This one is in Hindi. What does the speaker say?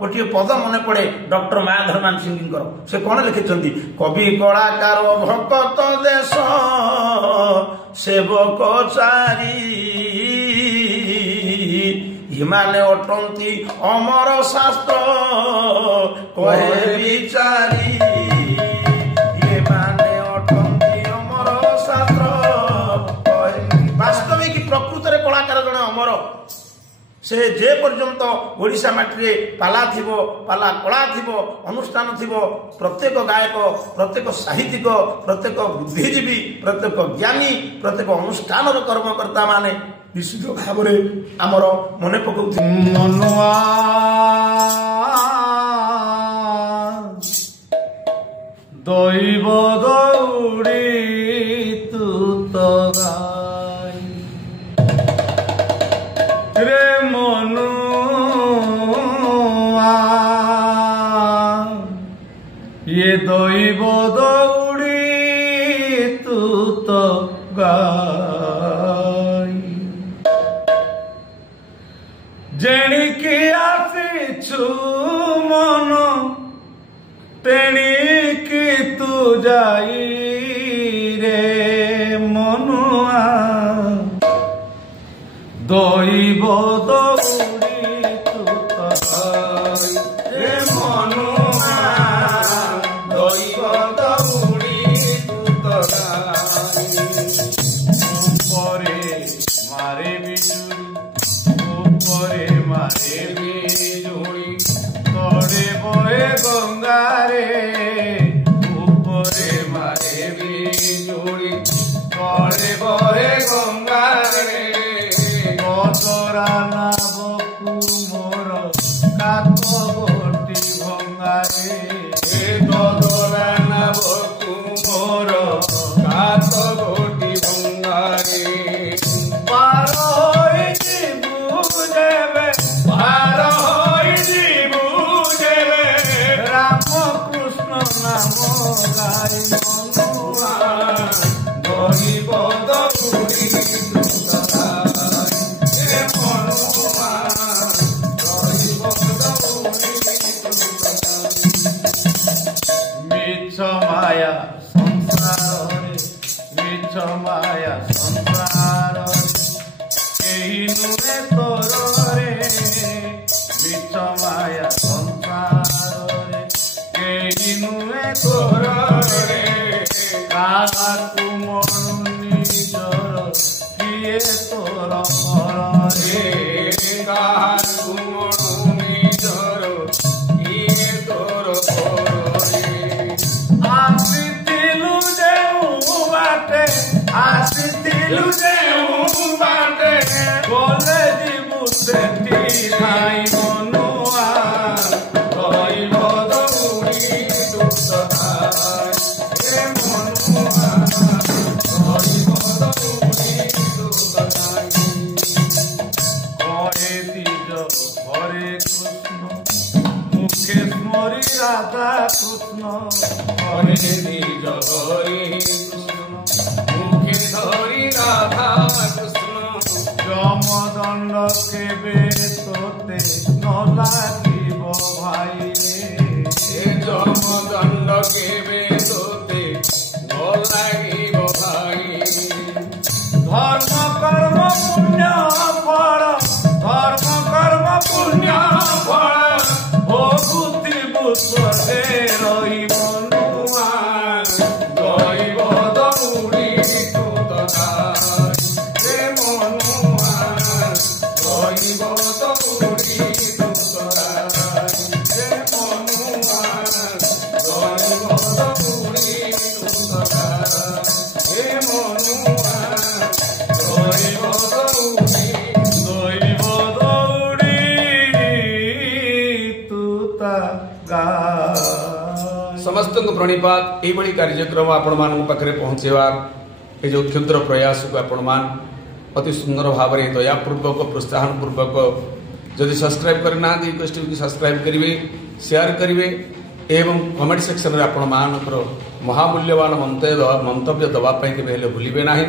गोटे पद मन पड़े डॉक्टर मायाधर मानसिंह से कौन लिखिं कवि कलाकार भक्त देश सेवक चारी हिमाने अटंती अमर शास्त्र कहे विचारी हिमाने अटंती अमर शास्त्र वास्तविक प्रकृत रे कलाकार जड़े अमर से जे पर्यंत ओडिशा माटी पाला थिबो पाला कला थिबो अनुष्ठान थिबो प्रत्येक गायक प्रत्येक साहित्यिक प्रत्येक बुद्धिजीवी प्रत्येक ज्ञानी प्रत्येक अनुष्ठान कर्मकर्ता माने विशुद्ध भाव आमर मन पकौ मनुआ दैव दौड़ी तू तो गाई रे मनुआ ये दैव दौड़ी तू तो गाई जेणिकी आसीछु मन तेणिकी तू जाई रे मनुआ दैव दौड़ी तू तो गाई रे मनुआ दैव दौड़ी तू तो गाई ऊपरे मारे बिजुली ऊपरे मारे बिजुली तोड़े बोए गंगारे ऊपरे मारे बिजुली तोड़े बोए गंगारे कतरा नाबकु मोर कात गोटी भंगारे कतरा नाबकु मोर कात गोटी भंगारे पार होई बुझेबे पार होई बुझेबे राम कृष्ण नाम गाई मनुआ गरीब दौड़ी मिछ माया संसार मिछ माया संसार केही नुहे तोर रे मिछ माया संसार केही नुहे तोर रे काहाकु मनु निजर किए तोर पर रे काहाकु मनु निजर किए तोर पर आसितिलु जेउ बाटे आसितिलु जेउ बाटे बोले जीवु सेठी नाई मनुआ दैव दौड़ी तू तो गाई रे मनुआ दैव दौड़ी तू तो गाई कहे तीज हरे कृष्ण मुखे स्मरी राधा कृष्ण हरे तीज हरे कृष्ण मुखे धरी राधा कृष्ण जमदंड केबे तोते न लागिब भाई रे जमदंड केबे तोते न लागिब भाई धर्म कर्म पुण्य फल धर्म कर्म पुण्य फल भोगुति स्वर्गे रही मनुआ दैव दौड़ी तू तो गाई रे मनुआ दैव दौड़ी तू तो गाई रे मनुआ दैव दौड़ी तू तो गाई रे मनुआ दैव दौड़ी तू तो समस्त प्रणिपात यही कार्यक्रम आपण मान पाखे पहुँचेवार ये जो क्षुद्र प्रयास को आपण मान अति सुंदर भाव में दयापूर्वक प्रोत्साहन पूर्वक जदि सब्सक्राइब करना रिक्वेस्ट सब्सक्राइब करेंगे शेयर करेंगे एवं कमेंट सेक्शन में आपण मान महामूल्यवान मंतव्य दवाई के भूलिबे नहीं।